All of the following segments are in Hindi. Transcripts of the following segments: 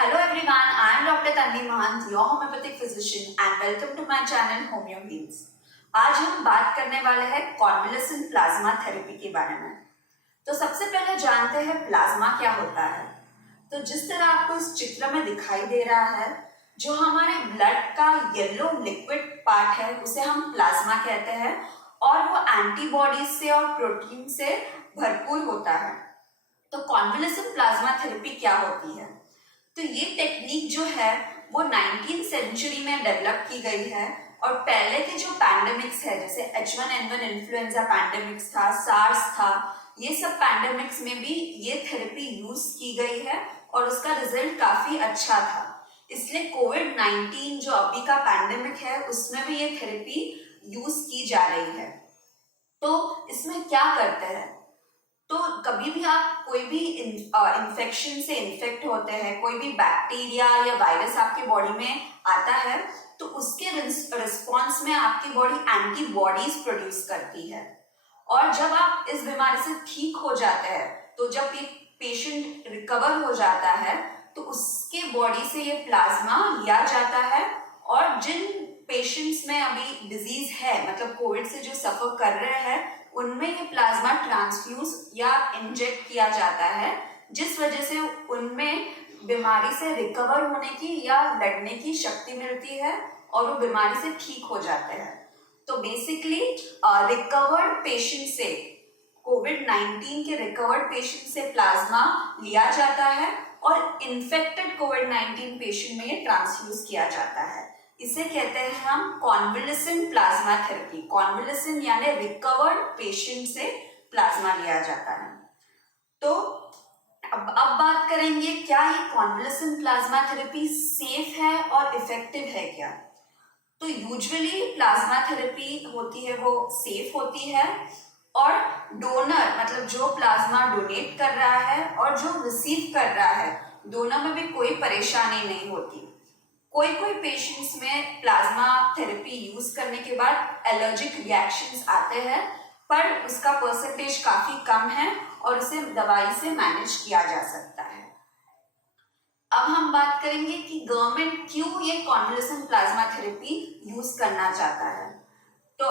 Hello everyone, I am Dr. Tanvi Mahant, your homeopathic physician and welcome to my channel Homeo Heals। आज हम बात करने वाले हैं कॉन्वलेसेंट प्लाज्मा थेरेपी के बारे में। तो सबसे पहले जानते हैं प्लाज्मा क्या होता है। तो जिस तरह आपको इस चित्र में दिखाई दे रहा है, जो हमारे ब्लड का येलो लिक्विड पार्ट है उसे हम प्लाज्मा कहते हैं और वो एंटीबॉडीज से और प्रोटीन से भरपूर होता है। तो कॉन्वलेसेंट प्लाज्मा थेरेपी क्या होती है? तो ये टेक्निक जो है वो 19th सेंचुरी में डेवलप की गई है और पहले के जो पैंडेमिक्स है जैसे H1N1 इन्फ्लुएंजा पैंडेमिक्स था, सार्स था, ये सब पैंडेमिक्स में भी ये थेरेपी यूज की गई है और उसका रिजल्ट काफी अच्छा था। इसलिए कोविड-19 जो अभी का पैंडेमिक है उसमें भी ये थेरेपी यूज की जा रही है। तो इसमें क्या करते हैं? तो कभी भी आप कोई भी इन्फेक्शन से इन्फेक्ट होते हैं, कोई भी बैक्टीरिया या वायरस आपके बॉडी में आता है तो उसके रिस्पॉन्स में आपकी बॉडी एंटीबॉडीज प्रोड्यूस करती है और जब आप इस बीमारी से ठीक हो जाते हैं तो जब ये पेशेंट रिकवर हो जाता है तो उसके बॉडी से ये प्लाज्मा लिया जाता है और जिन पेशेंट्स में अभी डिजीज है, मतलब कोविड से जो सफर कर रहे हैं, उनमें ये प्लाज्मा ट्रांसफ्यूज या इंजेक्ट किया जाता है, जिस वजह से उनमें बीमारी से रिकवर होने की या लड़ने की शक्ति मिलती है और वो बीमारी से ठीक हो जाते हैं। तो बेसिकली रिकवर्ड पेशेंट से, कोविड-19 के रिकवर्ड पेशेंट से प्लाज्मा लिया जाता है और इन्फेक्टेड कोविड-19 पेशेंट में ये ट्रांसफ्यूज किया जाता है। इसे कहते हैं हम कॉन्वलेसेंट प्लाज्मा थेरेपी। कॉन्वलेसेंट यानी रिकवर्ड पेशेंट से प्लाज्मा लिया जाता है। तो अब बात करेंगे क्या ये कॉन्वलेसेंट प्लाज्मा थेरेपी सेफ है और इफेक्टिव है क्या? तो यूजुअली प्लाज्मा थेरेपी होती है वो सेफ होती है और डोनर, मतलब जो प्लाज्मा डोनेट कर रहा है और जो रिसीव कर रहा है, दोनों में भी कोई परेशानी नहीं होती। कोई पेशेंट्स में प्लाज्मा थेरेपी यूज करने के बाद एलर्जिक रिएक्शंस आते हैं, पर उसका परसेंटेज काफी कम है और उसे दवाई से मैनेज किया जा सकता है। अब हम बात करेंगे कि गवर्नमेंट क्यों ये कॉन्वलेसेंट प्लाज्मा थेरेपी यूज करना चाहता है। तो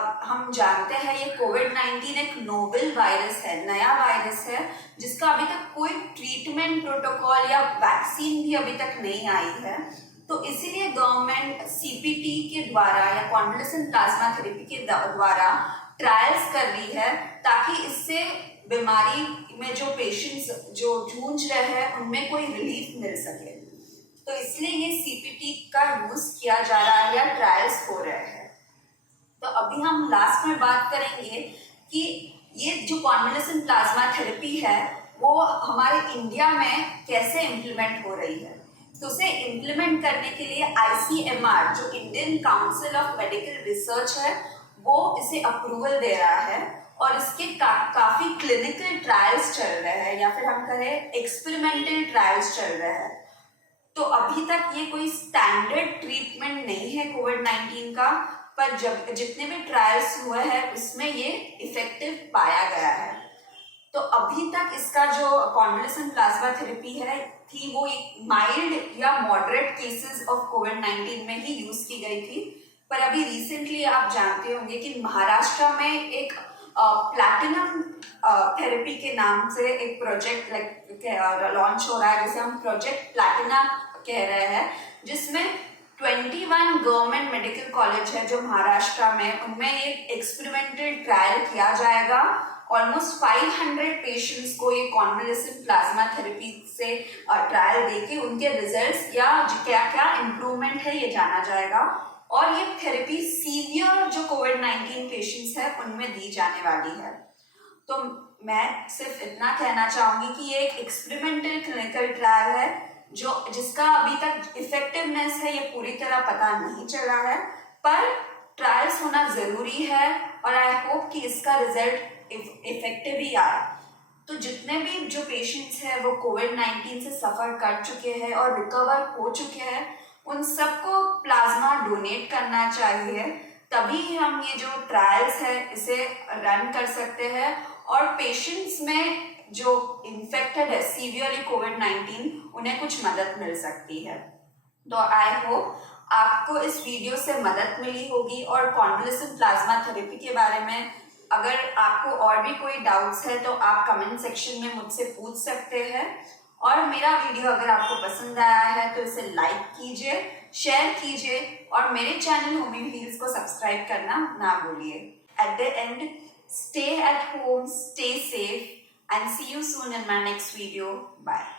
अब हम जानते हैं ये कोविड-19 एक नोवेल वायरस है, नया वायरस है, जिसका अभी तक कोई ट्रीटमेंट प्रोटोकॉल या वैक्सीन भी अभी तक नहीं आई है। तो इसीलिए गवर्नमेंट सीपीटी के द्वारा या कॉन्वलेसेंट प्लाज्मा थेरेपी के द्वारा ट्रायल्स कर रही है ताकि इससे बीमारी में जो पेशेंट्स जो जूझ रहे हैं उनमें कोई रिलीफ मिल सके। तो इसलिए ये सीपीटी का यूज किया जा रहा है या ट्रायल्स हो रहे हैं। तो अभी हम लास्ट में बात करेंगे कि ये जो कॉन्वलेसेंट प्लाज्मा थेरेपी है वो हमारे इंडिया में कैसे इम्प्लीमेंट हो रही है। तो उसे इम्प्लीमेंट करने के लिए ICMR, जो Indian council of medical research है, वो इसे अप्रूवल दे रहा है और इसके काफी क्लिनिकल ट्रायल्स चल रहे हैं या फिर हम कहें एक्सपेरिमेंटल ट्रायल्स चल रहे हैं। तो अभी तक ये कोई स्टैंडर्ड ट्रीटमेंट नहीं है कोविड-19 का, पर जब जितने भी ट्रायल्स हुए हैं उसमें ये इफेक्टिव पाया गया है। तो अभी तक इसका जो कॉन्वलेसेंट प्लाज्मा थेरेपी है थी वो एक माइल्ड या मॉडरेट केसेस ऑफ कोविड-19 में ही यूज की गई थी, पर अभी रिसेंटली आप जानते होंगे कि महाराष्ट्र में एक प्लैटिनम थेरेपी के नाम से एक प्रोजेक्ट लॉन्च हो रहा है, जिसे हम प्रोजेक्ट प्लैटिना कह रहे हैं, जिसमें 21 गवर्नमेंट मेडिकल कॉलेज है जो महाराष्ट्र में, उनमें एक एक्सपेरिमेंटल ट्रायल किया जाएगा। ऑलमोस्ट 500 पेशेंट्स को ये कॉन्वलेसेंट प्लाज्मा थेरेपी से ट्रायल देके उनके रिजल्ट्स या क्या क्या इम्प्रूवमेंट है ये जाना जाएगा और ये थेरेपी सीवियर जो कोविड-19 पेशेंट्स है उनमें दी जाने वाली है। तो मैं सिर्फ इतना कहना चाहूंगी कि ये एक एक्सपेरिमेंटल क्लिनिकल ट्रायल है जिसका अभी तक इफेक्टिवनेस है ये पूरी तरह पता नहीं चला है, पर ट्रायल्स होना जरूरी है और आई होप कि इसका रिजल्ट इफेक्टिव ही आए। तो जितने भी जो पेशेंट्स हैं वो कोविड-19 से सफर कर चुके हैं और रिकवर हो चुके हैं, उन सबको प्लाज्मा डोनेट करना चाहिए, तभी हम ये जो ट्रायल्स है इसे रन कर सकते हैं और पेशेंट्स में जो इन्फेक्टेड है सीवियरली कोविड-19 उन्हें कुछ मदद मिल सकती है। तो आई होप आपको इस वीडियो से मदद मिली होगी और कॉन्वलेसेंट प्लाज्मा थेरेपी के बारे में अगर आपको और भी कोई डाउट्स है तो आप कमेंट सेक्शन में मुझसे पूछ सकते हैं। और मेरा वीडियो अगर आपको पसंद आया है तो इसे लाइक कीजिए, शेयर कीजिए और मेरे चैनल होमियो हील्स को सब्सक्राइब करना ना भूलिए। At the end, stay at home, stay safe and see you soon in my next video. Bye.